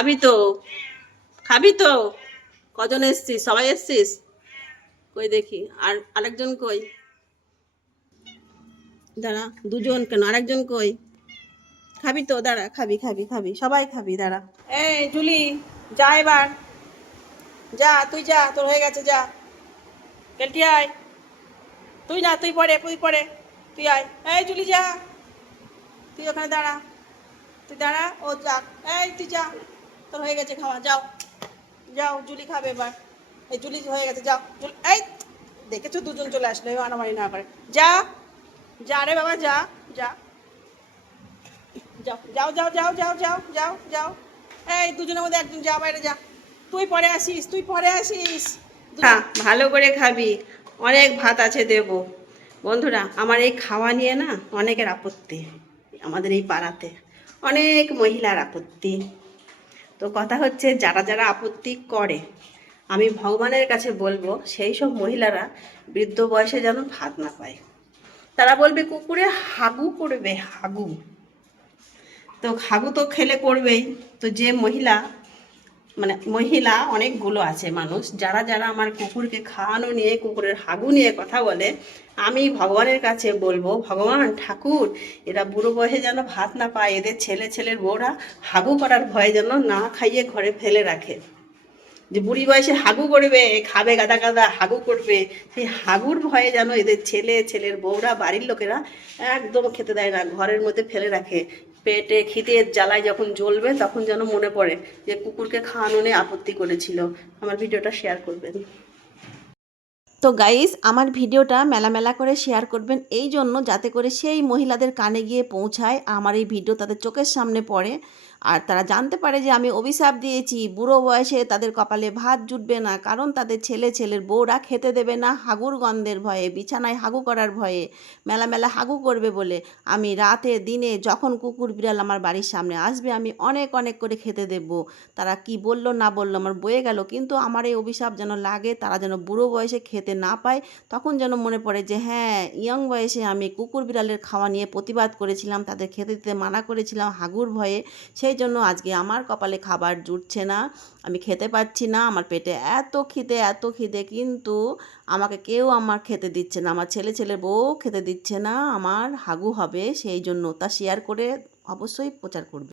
খাবি তো? খাবি তো? কজন এসছিস? সবাই এসছিস? কই দেখি, আর আরেকজন কই? দাঁড়া, দুজন কেন, আরেকজন কই? খাবি তো? দাঁড়া, খাবি খাবি খাবি, সবাই খাবি, দাঁড়া। এই জুলি, যা এবার, যা তুই, যা, তোর হয়ে গেছে, যা। কেলটি আয়। তুই না, তুই পড়ে, তুই পড়ে, তুই আয়। এই জুলি যা, তুই ওখানে দাঁড়া, তুই দাঁড়া, ও যা। এই তুই যা, তোর হয়ে গেছে খাওয়া, যাও। যাও, জুলি খাবে এবার। এই জুলি হয়ে গেছে, যাও। এই দেখেছো, দুজন চলে আসলো, মারামারি না করে। যা, যা রে বাবা, যা, যা, যাও যাও যাও যাও যাও যাও যাও যাও। এই দুজনের মধ্যে একজন যা, বাইরে যা। তুই পরে আসিস, তুই পরে আসিস। হ্যাঁ, ভালো করে খাবি, অনেক ভাত আছে দেব। বন্ধুরা, আমার এই খাওয়া নিয়ে না অনেকের আপত্তি, আমাদের এই পাড়াতে অনেক মহিলার আপত্তি। তো কথা হচ্ছে, যারা যারা আপত্তি করে, আমি ভগবানের কাছে বলবো সেই সব মহিলারা বৃদ্ধ বয়সে যেন ভাত না পায়। তারা বলবে কুকুরে হাগু করবে, হাগু। তো হাগু তো খেলে করবেই। তো যে মহিলা, মানে মহিলা অনেকগুলো আছে মানুষ, যারা যারা আমার কুকুরকে খাওয়ানো নিয়ে, কুকুরের হাগু নিয়ে কথা বলে, আমি ভগবানের কাছে বলবো, ভগবান ঠাকুর, এরা বুড়ো বয়সে যেন ভাত না পায়, এদের ছেলে ছেলের বউরা হাগু করার ভয়ে যেন না খাইয়ে ঘরে ফেলে রাখে। যে বুড়ি বয়সে হাগু করবে, খাবে গাদা গাদা হাগু করবে, সেই হাগুর ভয়ে যেন এদের ছেলে ছেলের বউরা, বাড়ির লোকেরা একদম খেতে দেয় না, ঘরের মধ্যে ফেলে রাখে। পেটে খিদের জ্বালায় যখন জ্বলবে, তখন যেন মনে পড়ে যে কুকুরকে খাওয়ানো নিয়ে আপত্তি করেছিল। আমার ভিডিওটা শেয়ার করবেন। তো গাইস, আমার ভিডিওটা মেলা মেলা করে শেয়ার করবেন, এই জন্য যাতে করে সেই মহিলাদের কানে গিয়ে পৌঁছায়, আমার এই ভিডিও তাদের চোখের সামনে পড়ে, আর তারা জানতে পারে যে আমি অভিশাপ দিয়েছি, বুড়ো বয়সে তাদের কপালে ভাত জুটবে না, কারণ তাদের ছেলে ছেলের বউরা খেতে দেবে না হাগুর গন্ধের ভয়ে, বিছানায় হাগু করার ভয়ে, মেলা মেলা হাগু করবে বলে। আমি রাতে দিনে যখন কুকুর বিড়াল আমার বাড়ির সামনে আসবে, আমি অনেক অনেক করে খেতে দেব। তারা কি বলল না বলল আমার বয়ে গেল, কিন্তু আমার এই অভিশাপ যেন লাগে, তারা যেন বুড়ো বয়সে খেতে না পায়, তখন যেন মনে পড়ে যে হ্যাঁ, ইয়ং বয়সে আমি কুকুর বিড়ালের খাওয়া নিয়ে প্রতিবাদ করেছিলাম, তাদের খেতে দিতে মানা করেছিলাম হাগুর ভয়ে, সেই জন্য আজকে আমার কপালে খাবার জুটছে না, আমি খেতে পাচ্ছি না, আমার পেটে এত খিদে এত খিদে, কিন্তু আমাকে কেউ আমার খেতে দিচ্ছে না, আমার ছেলে ছেলে বউ খেতে দিচ্ছে না, আমার হাগু হবে, সেই জন্য তা শেয়ার করে অবশ্যই প্রচার করবে।